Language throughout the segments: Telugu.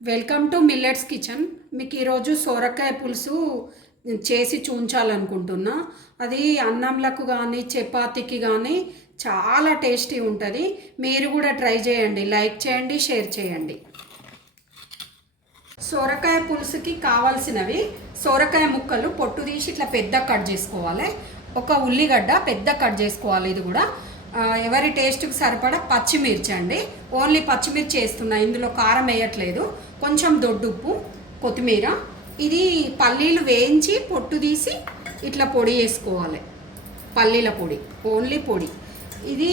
Welcome to millets kitchen. మీకు ఈరోజు సొరకాయ పులుసు చేసి చూంచాలనుకుంటున్నా. అది అన్నంలకు కానీ చపాతీకి కానీ చాలా టేస్టీ ఉంటుంది. మీరు కూడా ట్రై చేయండి, లైక్ చేయండి, షేర్ చేయండి. సొరకాయ పులుసుకి కావాల్సినవి సొరకాయ ముక్కలు పొట్టు తీసి ఇట్లా పెద్ద కట్ చేసుకోవాలి. ఒక ఉల్లిగడ్డ పెద్ద కట్ చేసుకోవాలి. ఇది కూడా ఎవరి టేస్ట్కి సరిపడా పచ్చిమిర్చి అండి. ఓన్లీ పచ్చిమిర్చి వేస్తున్నా, ఇందులో కారం వేయట్లేదు. కొంచెం దొడ్డుప్పు, కొత్తిమీర. ఇది పల్లీలు వేయించి పొట్టు తీసి ఇట్లా పొడి వేసుకోవాలి. పల్లీల పొడి, ఓన్లీ పొడి. ఇది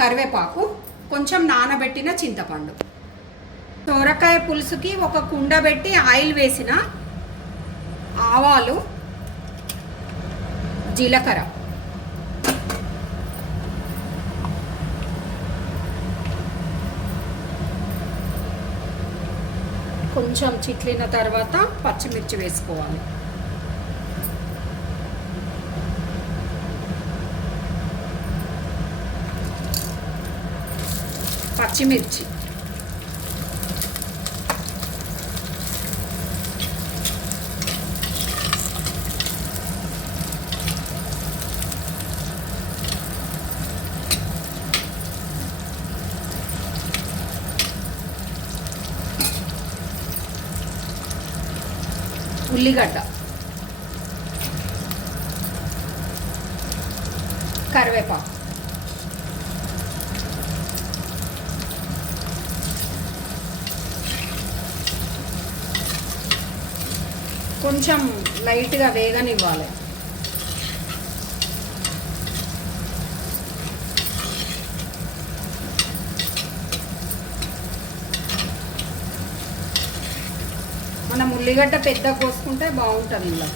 కరివేపాకు, కొంచెం నానబెట్టిన చింతపండు. సొరకాయ పులుసుకి ఒక కుండ పెట్టి ఆయిల్ వేసిన ఆవాలు, జీలకర్ర, కొంచెం చిట్లిన తర్వాత పచ్చిమిర్చి వేసుకోవాలి. పచ్చిమిర్చి, ఉల్లిగడ్డ, కరివేపాకు, కొంచెం లైట్గా వేగనివ్వాలి. మనం ఉల్లిగడ్డ పెద్ద కోసుకుంటే బాగుంటుంది. ఇలా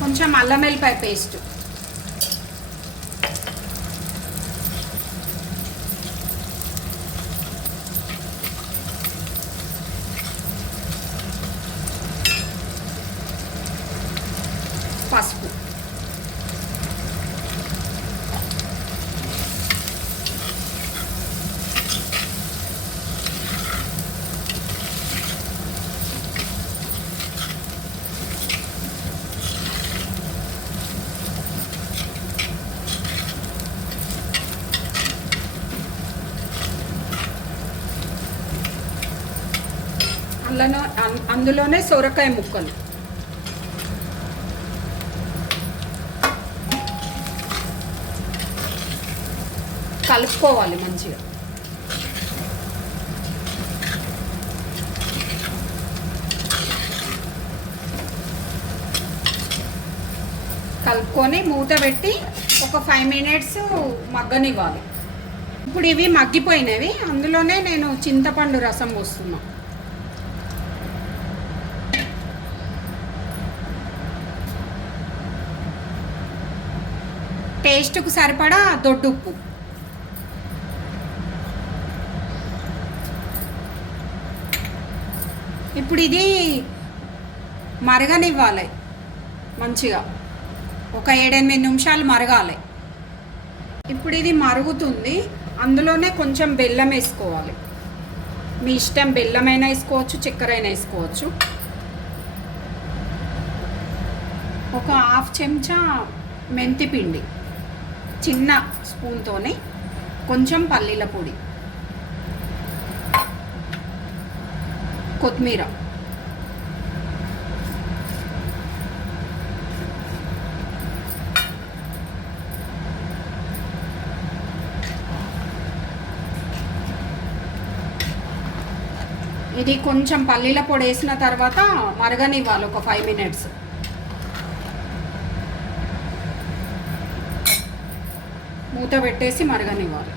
కొంచెం అల్లం వెల్లిపాయ పేస్ట్, పసుపు, అందులోనే సొరకాయ ముక్కలు, కలుపుకోవాలి మంచిగా. కలుపుకొని మూత పెట్టి ఒక 5 మినిట్స్ మగ్గనివ్వాలి. ఇప్పుడు ఇవి మగ్గిపోయినవి, అందులోనే నేను చింతపండు రసం పోస్తున్నా. టేస్ట్కు సరిపడా దొడ్డుప్పు, ఇప్పుడు ఇది మరగనివ్వాలి మంచిగా. ఒక 7-8 నిమిషాలు మరగాలి. ఇప్పుడు ఇది మరుగుతుంది, అందులోనే కొంచెం బెల్లం వేసుకోవాలి. మీ ఇష్టం, బెల్లమైనా వేసుకోవచ్చు, చక్కెర అయినా వేసుకోవచ్చు. ఒక 1/2 చెంచా మెంతి పిండి, చిన్న స్పూన్తోనే కొంచెం పల్లీల పొడి, కొత్తిమీర, ఇది కొంచెం పల్లీల పొడి వేసిన తర్వాత మరగనివ్వాలి ఒక 5 మినిట్స్. మూత పెట్టేసి మరగనివ్వాలి.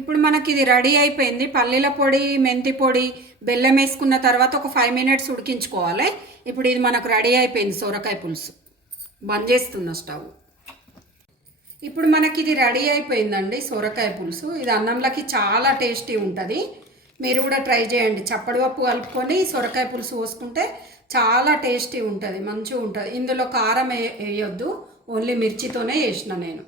ఇప్పుడు మనకి ఇది రెడీ అయిపోయింది. పల్లీల పొడి, మెంతి పొడి, బెల్లం వేసుకున్న తర్వాత ఒక 5 మినిట్స్ ఉడికించుకోవాలి. ఇప్పుడు ఇది మనకు రెడీ అయిపోయింది సొరకాయ పులుసు. బంద్ చేస్తున్న స్టవ్. ఇప్పుడు మనకి ఇది రెడీ అయిపోయిందండి సొరకాయ పులుసు. ఇది అన్నంలోకి చాలా టేస్టీ ఉంటుంది. మీరు కూడా ట్రై చేయండి. చప్పడిపప్పు కలుపుకొని సొరకాయ పులుసు పోసుకుంటే చాలా టేస్టీ ఉంటుంది, మంచిగా ఉంటుంది. ఇందులో కారం వేయొద్దు, ఓన్లీ మిర్చితోనే చేసిన నేను.